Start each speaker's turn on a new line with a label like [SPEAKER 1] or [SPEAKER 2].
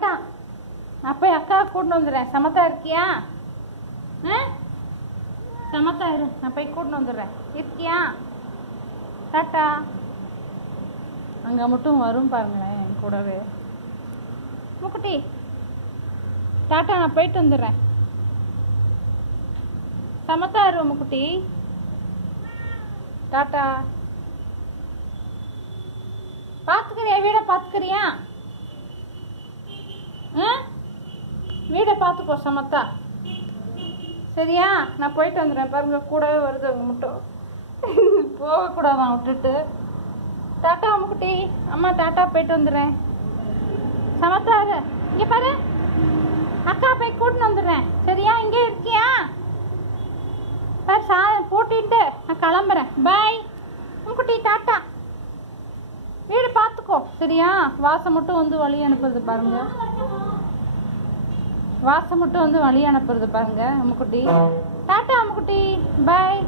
[SPEAKER 1] Tata நான் போய் அக்கா கூட்டின்னு வந்துடுறேன். சமத்தா இருக்கியா? ஆ? சமத்தா இரு நான் போய் கூட்டின்னு வந்துடுறேன். இருக்கியா? டாட்டா. அங்கே மட்டும் வரும் பாருங்களேன் என் கூடவே. முக்குட்டி டாட்டா நான் போயிட்டு வந்துடுறேன். சமத்தா இரு முக்குட்டி. டாட்டா. பார்த்துக்கிறியா வீடை பார்த்துக்கிறியா ஆ வீடை பார்த்துக்கோ சமத்தா. சரியா? நான் போயிட்டு வந்துடுறேன். பாருங்க கூடவே வருது அவங்க மட்டும். போகக்கூடாதான் விட்டுட்டு. டாட்டா அம்முக்குட்டி அம்மா டாட்டா போயிட்டு வந்துடுறேன். சமத்தா இரு. இங்கே பாரு. அக்கா போய் கூட்டின்னு வந்துடுறேன். சரியா? இங்கே இருக்கியா? பாரு சா பூட்டிட்டு நான் கிளம்புறேன். பாய் அம்முக்குட்டி டாட்டா. வீடு பார்த்துக்கோ. சரியா? வாசம் மட்டும் வந்து வழி அனுப்புறது பாருங்க. வாசம் மட்டும் வந்து வழி அனுப்புறது பாருங்கள் அம்முக்குட்டி. டாட்டா அம்முக்குட்டி. பாய்